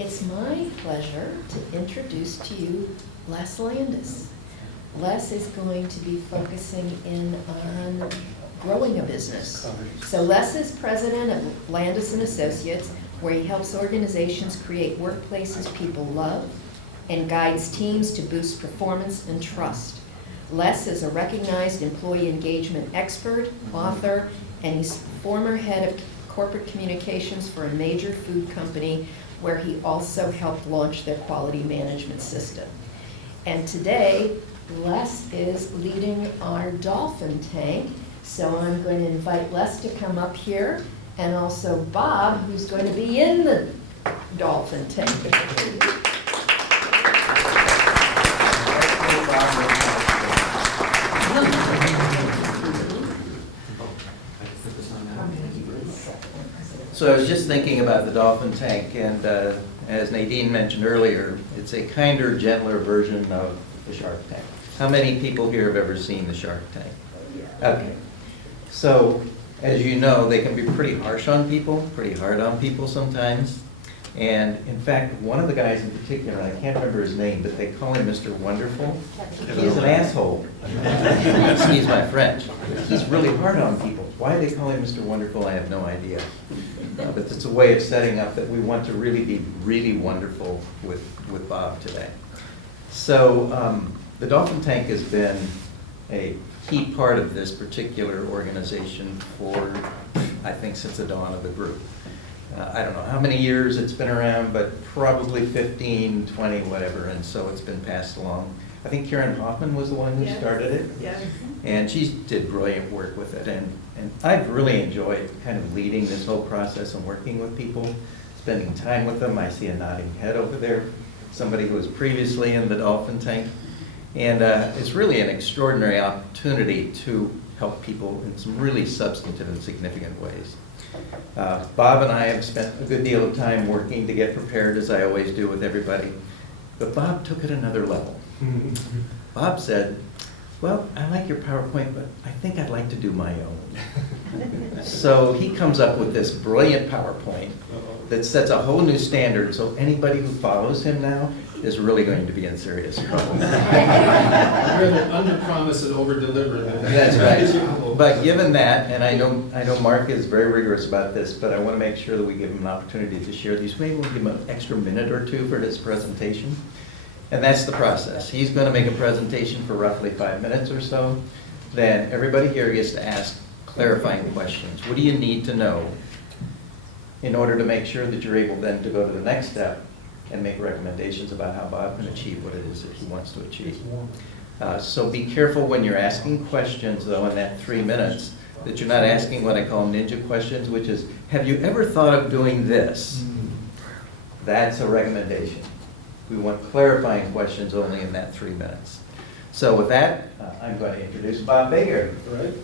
It's my pleasure to introduce to you Les Landis. Les is going to be focusing in on growing a business. So Les is president of Landis and Associates, where he helps organizations create workplaces people love and guides teams to boost performance and trust. Les is a recognized employee engagement expert, author, and he's former head of corporate communications for a major food company where he also helped launch their quality management system. And today, Les is leading our Dolphin Tank, so I'm going to invite Les to come up here, and also Bob, who's going to be in the Dolphin Tank. So I was just thinking about the Dolphin Tank, and as Nadine mentioned earlier, it's a kinder, gentler version of the Shark Tank. How many people here have ever seen the Shark Tank? Okay. So, as you know, they can be pretty harsh on people, pretty hard on people sometimes. And in fact, one of the guys in particular, I can't remember his name, but they call him Mr. Wonderful. He's an asshole. Excuse my French. He's really hard on people. Why they call him Mr. Wonderful, I have no idea. But it's a way of setting up that we want to really be really wonderful with Bob today. So the Dolphin Tank has been a key part of this particular organization for, I think, since the dawn of the group. I don't know how many years it's been around, but probably 15, 20, whatever, and so it's been passed along. I think Karen Hoffman was the one who started it, and she did brilliant work with it, and I've really enjoyed kind of leading this whole process and working with people, spending time with them. I see a nodding head over there, somebody who was previously in the Dolphin Tank, and it's really an extraordinary opportunity to help people in some really substantive and significant ways. Bob and I have spent a good deal of time working to get prepared, as I always do with everybody. But Bob took it another level. Bob said, well, I like your PowerPoint, but I think I'd like to do my own. So he comes up with this brilliant PowerPoint that sets a whole new standard, so anybody who follows him now is really going to be in serious trouble. I'd rather under-promise and over-deliver. That's right. But given that, and I know Mark is very rigorous about this, but I want to make sure that we give him an opportunity to share these. Maybe we'll give him an extra minute or two for his presentation. And that's the process. He's going to make a presentation for roughly 5 minutes or so. Then everybody here gets to ask clarifying questions. What do you need to know in order to make sure that you're able then to go to the next step and make recommendations about how Bob can achieve what it is that he wants to achieve. So be careful when you're asking questions, though, in that 3 minutes, that you're not asking what I call ninja questions, which is, have you ever thought of doing this? That's a recommendation. We want clarifying questions only in that 3 minutes. So with that, I'm going to introduce Bob Baker. All right.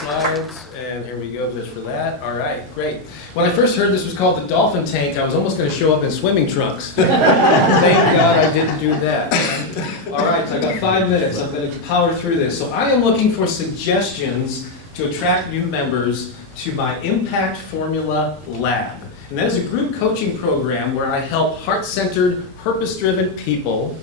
Slides, and here we go just for that. All right, great. When I first heard this was called the Dolphin Tank, I was almost going to show up in swimming trunks. Thank God I didn't do that. All right, so I got 5 minutes. I'm going to power through this. So I am looking for suggestions to attract new members to my Impact Formula Lab. And that is a group coaching program where I help heart-centered, purpose-driven people.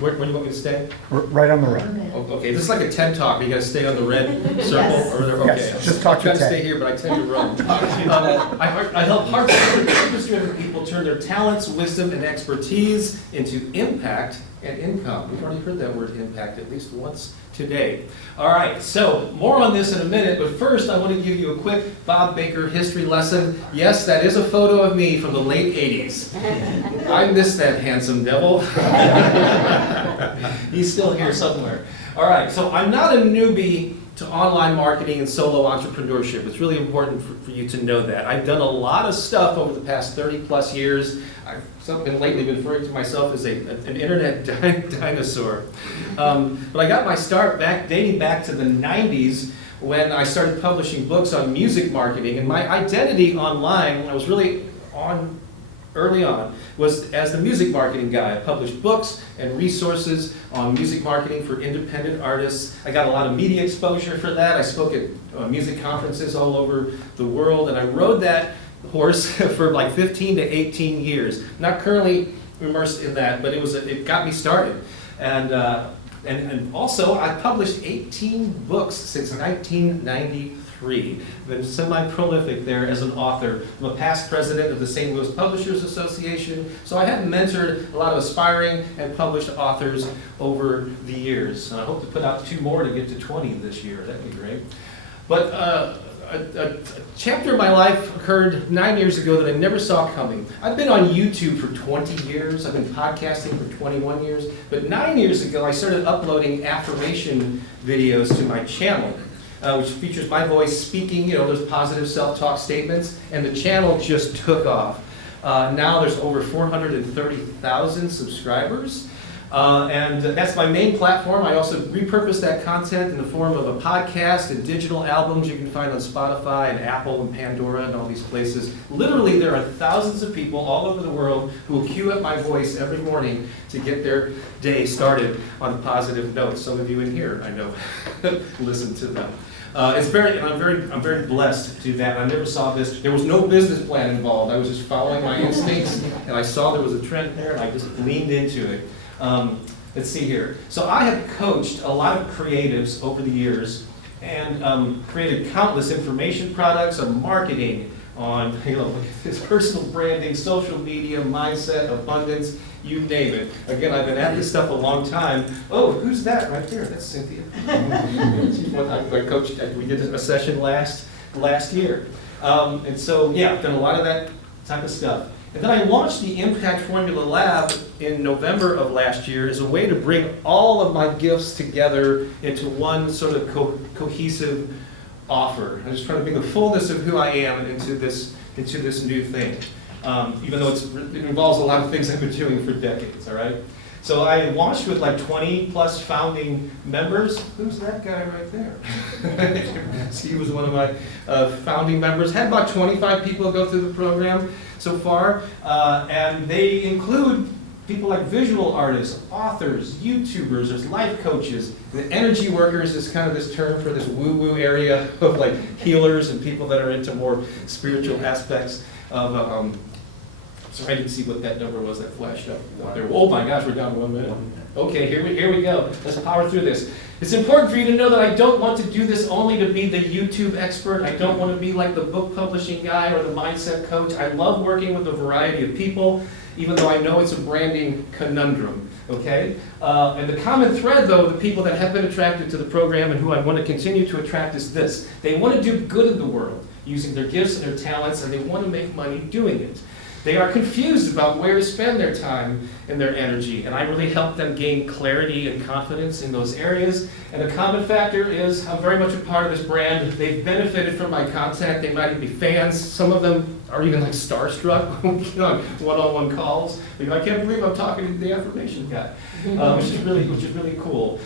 Where do you want me to stay? Right on the red. Oh, okay, this is like a TED Talk. You got to stay on the red circle? Yes. Okay. Yes, just talk to I try to Ted. stay here, but I tend to run. I help heart-centered, purpose-driven people turn their talents, wisdom, and expertise into impact and income. We've already heard that word impact at least once today. All right, so more on this in a minute, but first I want to give you a quick Bob Baker history lesson. Yes, that is a photo of me from the late 80s. I miss that handsome devil. He's still here somewhere. All right, so I'm not a newbie to online marketing and solo entrepreneurship. It's really important for you to know that. I've done a lot of stuff over the past 30 plus years. I've lately been referring to myself as an internet dinosaur. But I got my start dating back to the 90s when I started publishing books on music marketing. And my identity online, when I was really on early on was as the music marketing guy. I published books and resources on music marketing for independent artists. I got a lot of media exposure for that. I spoke at music conferences all over the world, and I rode that horse for like 15 to 18 years. Not currently immersed in that, but it got me started. And also, I published 18 books since 1993. I've been semi-prolific there as an author. I'm a past president of the St. Louis Publishers Association, so I have mentored a lot of aspiring and published authors over the years. And I hope to put out 2 more to get to 20 this year. That'd be great. But a chapter of my life occurred 9 years ago that I never saw coming. I've been on YouTube for 20 years. I've been podcasting for 21 years. But 9 years ago, I started uploading affirmation videos to my channel, which features my voice speaking, those positive self-talk statements, and the channel just took off. Now there's over 430,000 subscribers. And that's my main platform. I also repurpose that content in the form of a podcast and digital albums you can find on Spotify and Apple and Pandora and all these places. Literally, there are thousands of people all over the world who will queue up my voice every morning to get their day started on a positive note. Some of you in here, I know, listen to them. I'm very blessed to do that. I never saw this. There was no business plan involved. I was just following my instincts, and I saw there was a trend there, and I just leaned into it. Let's see here. So I have coached a lot of creatives over the years and created countless information products on marketing, on this personal branding, social media, mindset, abundance, you name it. Again, I've been at this stuff a long time. Oh, who's that right there? That's Cynthia. I coached. We did a session last year, and so yeah, I've done a lot of that type of stuff. And then I launched the Impact Formula Lab in November of last year as a way to bring all of my gifts together into one sort of cohesive offer. I'm just trying to bring the fullness of who I am into this new thing, even though it involves a lot of things I've been doing for decades, all right? So I launched with like 20 plus founding members. Who's that guy right there? So he was one of my founding members. Had about 25 people go through the program so far, and they include people like visual artists, authors, YouTubers, there's life coaches. The energy workers is kind of this term for this woo-woo area of like healers and people that are into more spiritual aspects of sorry, I didn't see what that number was that flashed up there. Oh my gosh, we're down to 1 minute. Okay, here we go. Let's power through this. It's important for you to know that I don't want to do this only to be the YouTube expert. I don't want to be like the book publishing guy or the mindset coach. I love working with a variety of people, even though I know it's a branding conundrum, okay? And the common thread, though, of the people that have been attracted to the program and who I want to continue to attract is this. They want to do good in the world using their gifts and their talents, and they want to make money doing it. They are confused about where to spend their time and their energy, and I really help them gain clarity and confidence in those areas. And a common factor is I'm very much a part of this brand. They've benefited from my content. They might even be fans. Some of them are even like starstruck when we get on one-on-one calls. I can't believe I'm talking to the affirmation guy, which is really cool.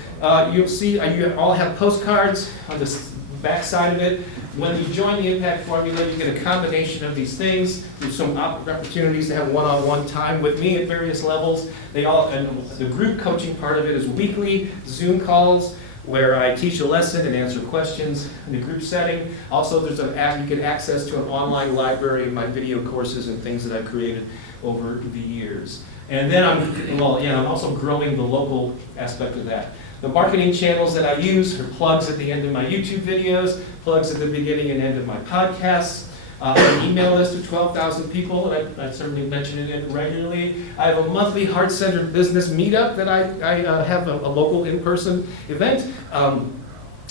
You'll see you all have postcards on the back side of it. When you join the Impact Formula, you get a combination of these things. There's some opportunities to have one-on-one time with me at various levels. And the group coaching part of it is weekly Zoom calls where I teach a lesson and answer questions in a group setting. Also, there's you get access to an online library of my video courses and things that I've created over the years. And then I'm also growing the local aspect of that. The marketing channels that I use are plugs at the end of my YouTube videos, plugs at the beginning and end of my podcasts, an email list of 12,000 people, and I certainly mention it regularly. I have a monthly heart-centered business meetup that I have a local in-person event.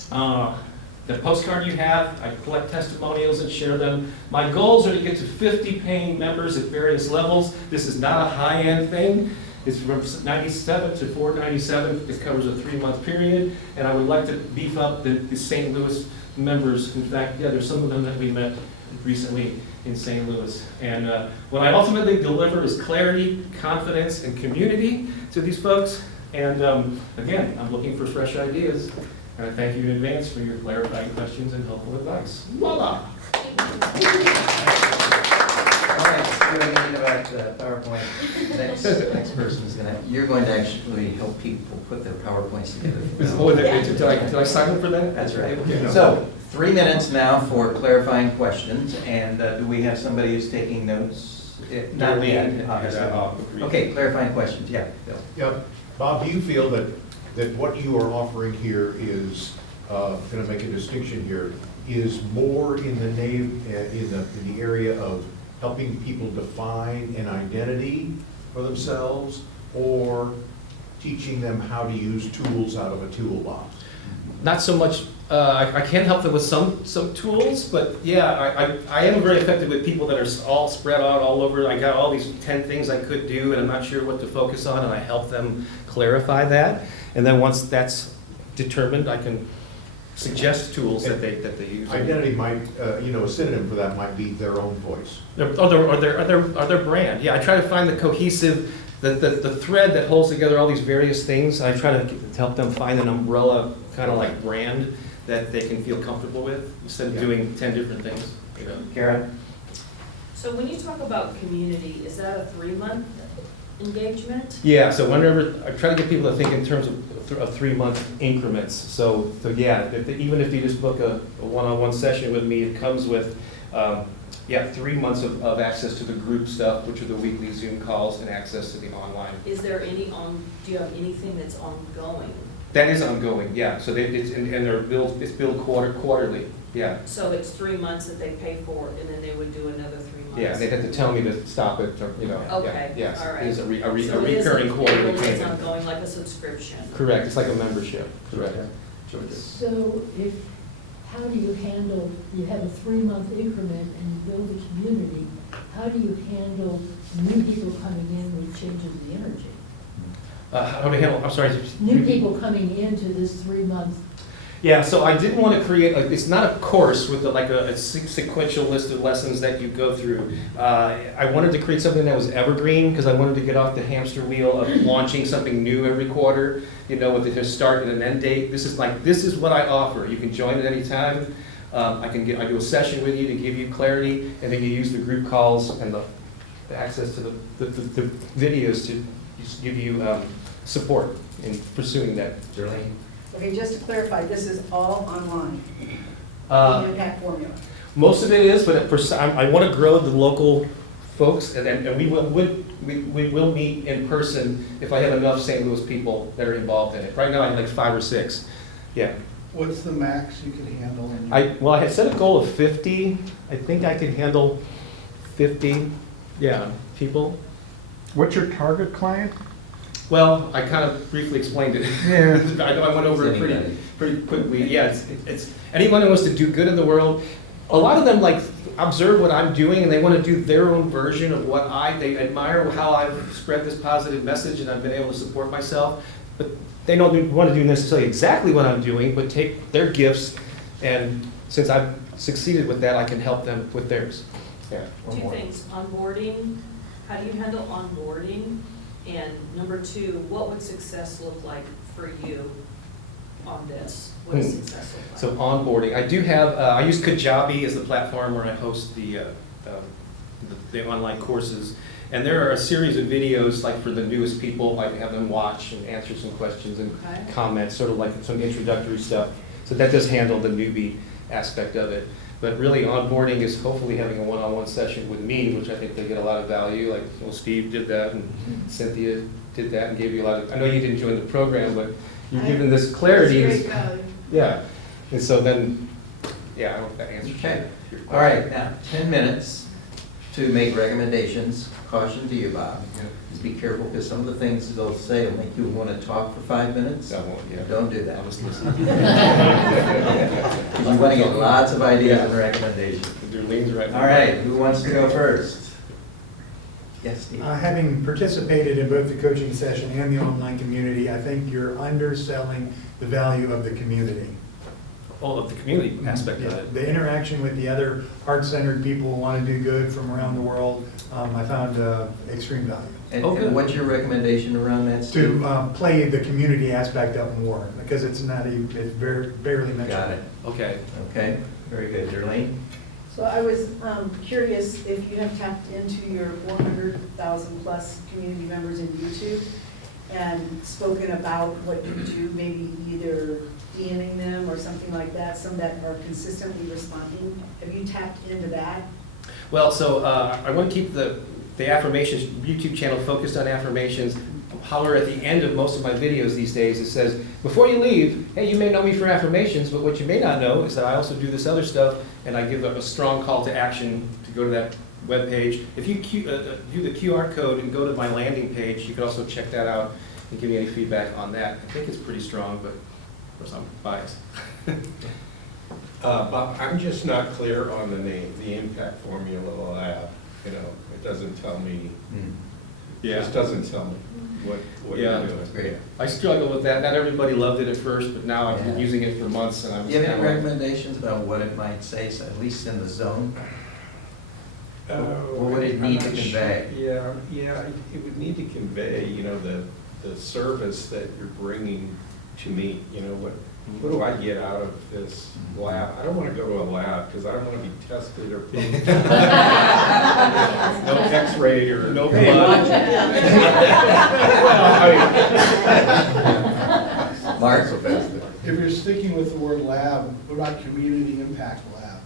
The postcard you have, I collect testimonials and share them. My goals are to get to 50 paying members at various levels. This is not a high-end thing. It's from 97 to 497. It covers a 3-month period, and I would like to beef up the St. Louis members. In fact, yeah, there's some of them that we met recently in St. Louis. And what I ultimately deliver is clarity, confidence, and community to these folks. And again, I'm looking for fresh ideas. And I thank you in advance for your clarifying questions and helpful advice. Voila! Thanks. Really neat about the PowerPoint. Next person is gonna, you're going to actually help people put their PowerPoints together. Oh, did I sign up for that? That's right. Okay. So, 3 minutes now for clarifying questions, and do we have somebody who's taking notes? Not yet, obviously. Okay, clarifying questions, yeah, Bill. Yep. Bob, do you feel that what you are offering here is, going to make a distinction here, is more in the area of helping people define an identity for themselves, or teaching them how to use tools out of a toolbox? Not so much, I can help them with some tools, but yeah, I am very effective with people that are all spread out all over. I got all these 10 things I could do, and I'm not sure what to focus on, and I help them clarify that. And then once that's determined, I can suggest tools that they use. Identity might, a synonym for that might be their own voice. Or their brand. Yeah, I try to find the cohesive, the thread that holds together all these various things. I try to help them find an umbrella, kind of like brand, that they can feel comfortable with, instead of doing 10 different things. You know. Karen? So when you talk about community, is that a 3-month engagement? Yeah, so whenever, I try to get people to think in terms of 3-month increments. So yeah, even if you just book a one-on-one session with me, it comes with 3 months of access to the group stuff, which are the weekly Zoom calls, and access to the online. Is there any do you have anything that's ongoing? That is ongoing, yeah. So it's billed quarterly, yeah. So it's 3 months that they pay for, and then they would do another 3 months? Yeah, they'd have to tell me to stop it, or, Okay, yes. all right. It is a So it is recurring quarterly It's payment. ongoing, like a subscription? Correct, it's like a membership, correct. So how do you handle, you have a 3-month increment and you build a community, how do you handle new people coming in with changes in the energy? How do we handle, I'm sorry. New people coming into this 3-month, Yeah, so I didn't want to create, it's not a course with a sequential list of lessons that you go through. I wanted to create something that was evergreen, because I wanted to get off the hamster wheel of launching something new every quarter, with a start and an end date. This is what I offer. You can join at any time. I do a session with you to give you clarity, and then you use the group calls and the access to the videos to just give you support in pursuing that. Darlene? Okay, just to clarify, this is all online, the impact formula. Most of it is, but I want to grow the local folks, and we will meet in person if I have enough St. Louis people that are involved in it. Right now, I have like 5 or 6. Yeah. What's the max you could handle? I had set a goal of 50. I think I could handle 50. Yeah, people. What's your target client? Well, I kind of briefly explained it. Yeah. I know I went over it Anybody. pretty quickly. Yeah, it's anyone who wants to do good in the world. A lot of them observe what I'm doing, and they want to do their own version of what they admire how I've spread this positive message, and I've been able to support myself. But they don't want to do necessarily exactly what I'm doing, but take their gifts, and since I've succeeded with that, I can help them with theirs. Yeah. Two things, onboarding, how do you handle onboarding? And number 2, what would success look like for you on this? What does success look like? So onboarding, I do have, I use Kajabi as the platform where I host the online courses. And there are a series of videos, like for the newest people, I have them watch and answer some questions and comments, sort of like some introductory stuff. So that does handle the newbie aspect of it. But really, onboarding is hopefully having a one-on-one session with me, which I think they get a lot of value. Like, Steve did that, and Cynthia did that, and gave you a lot of. I know you didn't join the program, but you're given this clarity. Yeah, and so then, yeah, I hope that answers your question. All right, now, 10 minutes to make recommendations. Caution to you, Bob. Just be careful, because some of the things they'll say will make you want to talk for 5 minutes. I won't, yeah. Don't do that. I'll just listen. You want to get lots of ideas and recommendations. Darlene's right. All right, who wants to go first? Yes, Steve. Having participated in both the coaching session and the online community, I think you're underselling the value of the community. All of the community aspect of it. The interaction with the other heart-centered people who want to do good from around the world, I found extreme value. And what's your recommendation around that, Steve? To play the community aspect up more, because it's barely mentioned. Got it. Okay. Okay, very good. Darlene? So I was curious if you have tapped into your 400,000 plus community members in YouTube and spoken about what you do, maybe either DMing them or something like that, some that are consistently responding. Have you tapped into that? Well, so I want to keep the affirmations YouTube channel focused on affirmations. However, at the end of most of my videos these days, it says, before you leave, hey, you may know me for affirmations, but what you may not know is that I also do this other stuff, and I give a strong call to action to go to that webpage. If you do the QR code and go to my landing page, you can also check that out and give me any feedback on that. I think it's pretty strong, but of course I'm biased. Bob, I'm just not clear on the name, the Impact Formula Lab. You know, it doesn't tell me, just doesn't tell me what Yeah. you're doing. That's great. I struggle with that. Not everybody loved it at first, but now I've been using it for months, and I'm Do you have just any kind of recommendations about what it might say, so at least in the zone? Oh, What would it need to I'm not convey? sure. Yeah, it would need to convey, you know, the service that you're bringing to me. You know, what do I get out of this lab? I don't want to go to a lab because I don't want to be tested or no X-ray or no Hey, blood. Mark? If you're sticking with the word lab, what about community impact lab?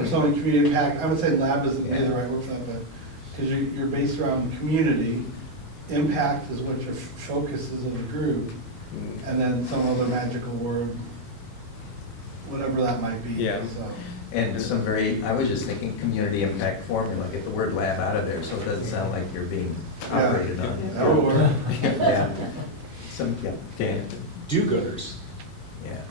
Or something community impact, I would say lab isn't maybe the right word for that, but, because you're based around community, impact is what your focus is of the group, and then some other magical word, whatever that might be. Yeah. So. And some I was just thinking community impact formula, get the word lab out of there, so it doesn't sound like you're being operated on. That would work. Yeah. Dan? Do-gooders. Yeah.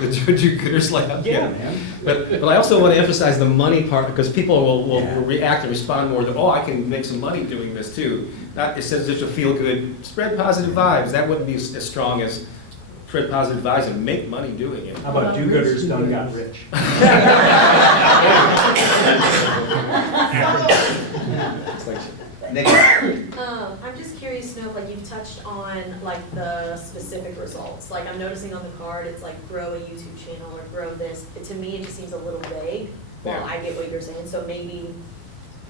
The do-gooders lab. Yeah, man. But I also want to emphasize the money part, because people will Yeah. react and respond more to, oh, I can make some money doing this too. Not, it says just a feel-good, spread positive vibes. That wouldn't be as strong as spread positive vibes and make money doing it. How about do-gooders done got rich? It's like, Nick? I'm just curious to know, like, you've touched on, like, the specific results. Like, I'm noticing on the card, it's like, grow a YouTube channel or grow this. To me, it just seems a little vague. Well, Yeah. I get what you're saying, so maybe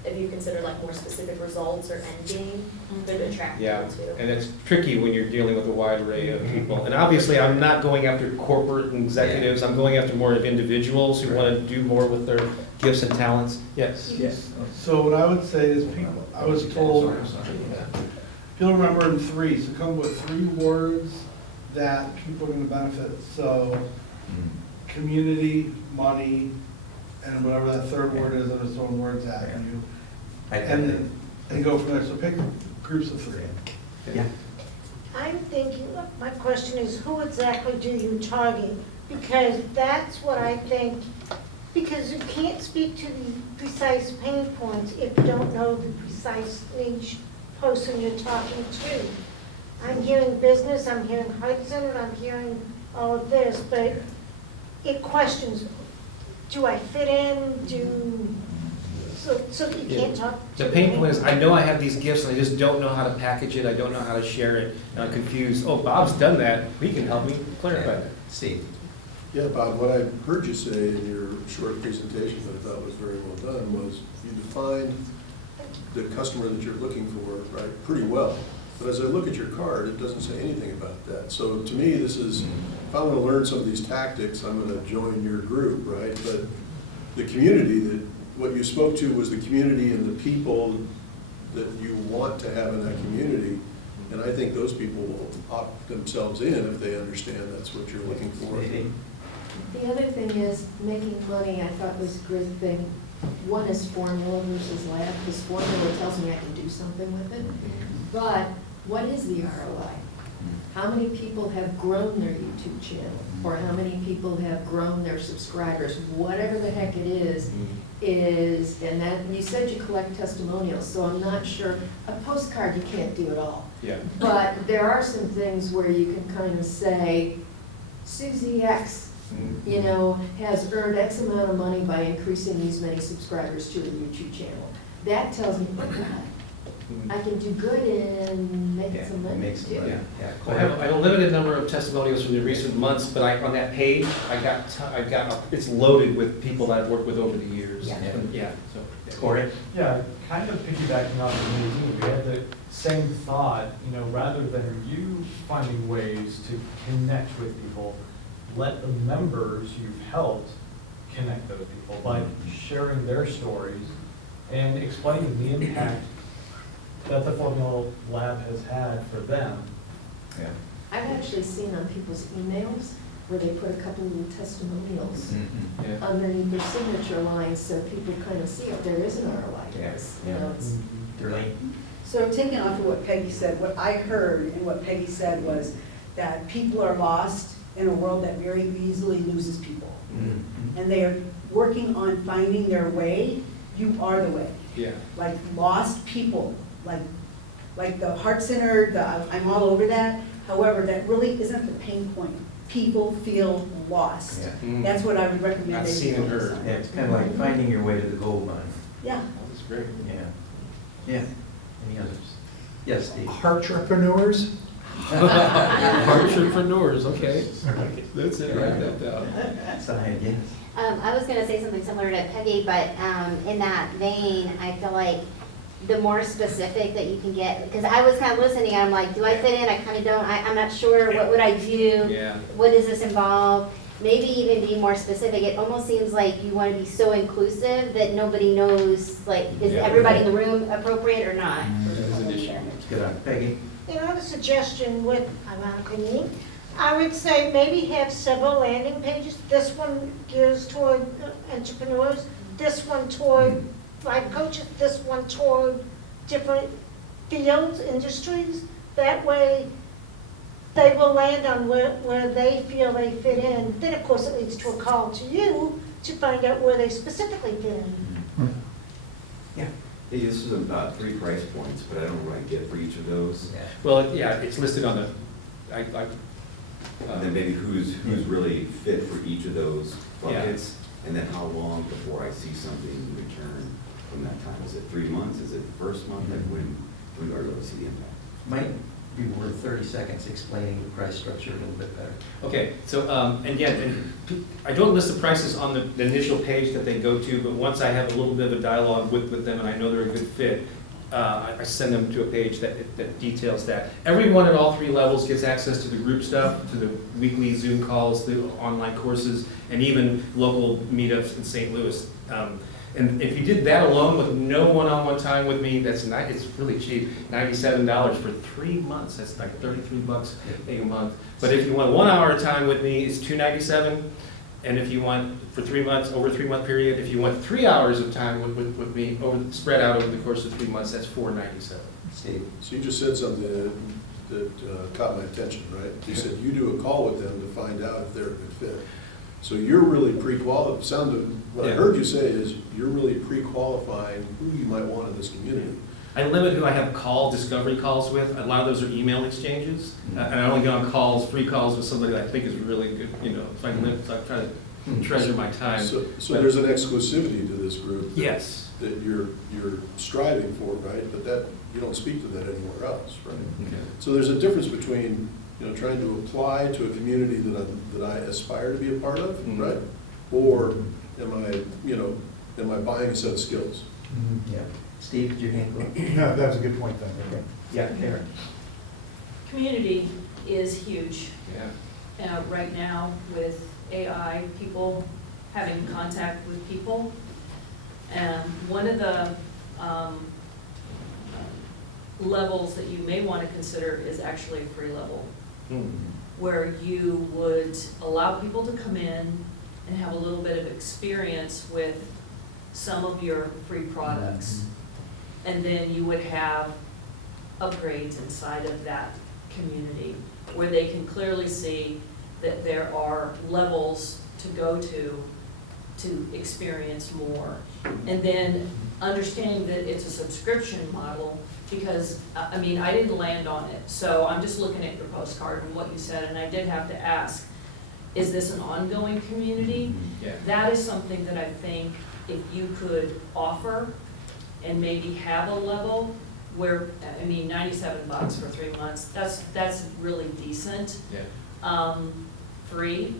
if you consider, like, more specific results or end game, could attract yeah, people too. and it's tricky when you're dealing with a wide array of people. And obviously, I'm not going after corporate executives. I'm going after more of individuals who want to do more with their gifts and talents. Yes. Yes. So what I would say is people, I was told, you'll remember in three, so come up with 3 words that people are gonna benefit. So, community, money, and whatever that third word is, I'm just throwing words at you. And go from there, so pick groups of 3. Yeah. I'm thinking, my question is, who exactly do you target? Because that's what I think, because you can't speak to the precise pain points if you don't know the precise niche person you're talking to. I'm hearing business, I'm hearing Hudson, and I'm hearing all of this, but it questions, do I fit in, so you can't talk to The pain point is, I know I have these gifts and I just don't know how to package it, I don't know how to share it, and I'm confused. Oh, Bob's done that, he can help me clarify that. Steve? Yeah, Bob, what I heard you say in your short presentation that I thought was very well done was you defined the customer that you're looking for, right, pretty well. But as I look at your card, it doesn't say anything about that. So to me, this is, if I want to learn some of these tactics, I'm going to join your group, right? But the community, what you spoke to was the community and the people that you want to have in that community. And I think those people will opt themselves in if they understand that's what you're looking for. The other thing is, making money, I thought was a great thing. One is formula versus lab, because formula tells me I can do something with it. But what is the ROI? How many people have grown their YouTube channel? Or how many people have grown their subscribers? Whatever the heck it is, and that, you said you collect testimonials, so I'm not sure. A postcard, you can't do it all. Yeah. But there are some things where you can kind of say, Susie X, you know, has earned X amount of money by increasing these many subscribers to her YouTube channel. That tells me, oh God, I can do good and make Yeah, some money make some too. money. Yeah. Yeah, I have a limited number of testimonials from the recent months, but on that page, it's loaded with people that I've worked with over the years. Yeah. Yeah, so. yeah. Corey? Yeah, kind of piggybacking off of Nadine, we had the same thought, you know, rather than you finding ways to connect with people, let the members you've helped connect those people by sharing their stories and explaining the impact that the Formula Lab has had for them. Yeah. I've actually seen on people's emails where they put a couple little testimonials Yeah. underneath their signature lines, so people kind of see if there is an ROI to Yeah, this. You yeah. know, it's, Darlene? So taking off of what Peggy said, what I heard and what Peggy said was that people are lost in a world that very easily loses people. Mm-hmm. And they are working on finding their way. You are the way. Yeah. Like lost people, like the heart center, I'm all over that. However, that really isn't the pain point. People feel lost. Yeah. Mm. That's what I would recommend. I've they seen and focus heard. on. Yeah, it's kind of like finding your way to the gold mine. Yeah. That's great. Yeah. Yeah. Any others? Yes, Steve? Entrepreneurs? Entrepreneurs, okay. That's it, write that down. Sorry, yes. I was gonna say something similar to Peggy, but in that vein, I feel like the more specific that you can get, because I was kind of listening, and I'm like, do I fit in? I kind of don't. I'm not sure. What would I do? Yeah. What does this involve? Maybe even be more specific. It almost seems like you want to be so inclusive that nobody knows, like, is Yeah. everybody in the room appropriate or not? That is an issue. Good on Peggy. You know, the suggestion would, ironically me, I would say maybe have several landing pages. This one gears toward entrepreneurs, this one toward life coaches, this one toward different fields, industries. That way, they will land on where they feel they fit in. Then, of course, it leads to a call to you to find out where they specifically fit in. Yeah. Hey, this is about 3 price points, but I don't know what I get for each of those. Yeah. Well, yeah, it's listed on the, And then maybe who's really fit for each of those buckets, and then how long before I see something in return from that time? Is it 3 months? Is it the first month? Like when do I really see the impact? Might be worth 30 seconds explaining the price structure a little bit better. Okay, so, and I don't list the prices on the initial page that they go to, but once I have a little bit of a dialogue with them and I know they're a good fit, I send them to a page that details that. Everyone at all 3 levels gets access to the group stuff, to the weekly Zoom calls, the online courses, and even local meetups in St. Louis. And if you did that alone with no one-on-one time with me, it's really cheap, $97 for 3 months. That's like $33 a month. But if you want 1 hour time with me, it's $297. And if you want for 3 months, over a 3-month period, if you want 3 hours of time with me spread out over the course of 3 months, that's $497. Steve? So you just said something that caught my attention, right? You said you do a call with them to find out if they're a good fit. So you're really pre-qualified, what I heard you say is you're really pre-qualifying who you might want in this community. I limit who I have discovery calls with. A lot of those are email exchanges. And I only get on calls, free calls with somebody that I think is really good, so I try to treasure my time. So there's an exclusivity to this group. Yes. That you're striving for, right? But that, you don't speak to that anywhere else, right? Okay. So there's a difference between, trying to apply to a community that I aspire to be a part of, right? Or am I buying a set of skills? Yeah. Steve, did your hand go up? No, that was a good point, then. Okay. Yeah, Karen. Community is huge. Yeah. Right now with AI, people having contact with people. And one of the levels that you may want to consider is actually a free level, where you would allow people to come in and have a little bit of experience with some of your free products. And then you would have upgrades inside of that community where they can clearly see that there are levels to go to experience more. And then understanding that it's a subscription model, because, I didn't land on it. So I'm just looking at your postcard and what you said, and I did have to ask, is this an ongoing community? Yeah. That is something that I think if you could offer and maybe have a level where, I mean, $97 for 3 months, that's really decent. Yeah. Free,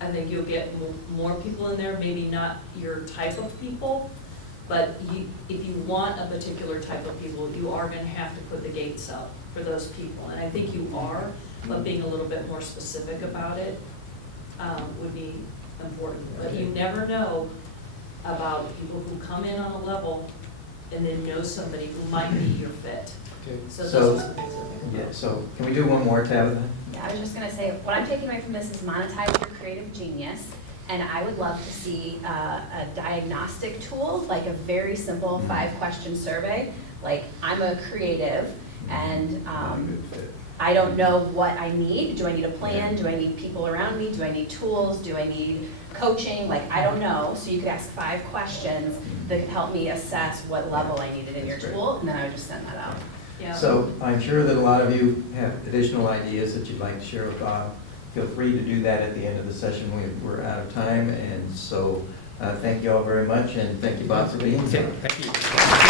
I think you'll get more people in there, maybe not your type of people, but if you want a particular type of people, you are gonna have to put the gates up for those people, and I think you are, but being a little bit more specific about it would be important. But you never know about people who come in on a level and then know somebody who might be your fit. Okay. So those So, are some things to think about. yeah, so can we do one more, Tabitha? Yeah, I was just gonna say, what I'm taking away from this is monetize your creative genius. And I would love to see a diagnostic tool, like a very simple 5-question survey. Like, I'm a creative and I don't know what I need. Do I need a plan? Do I need people around me? Do I need tools? Do I need coaching? Like, I don't know. So you could ask 5 questions that could help me assess what level I needed in your tool, and then I would just send that out. Yeah. So I'm sure that a lot of you have additional ideas that you'd like to share with Bob. Feel free to do that at the end of the session. We're out of time, and so thank you all very much, and thank you, Bob, for being here. Okay, thank you.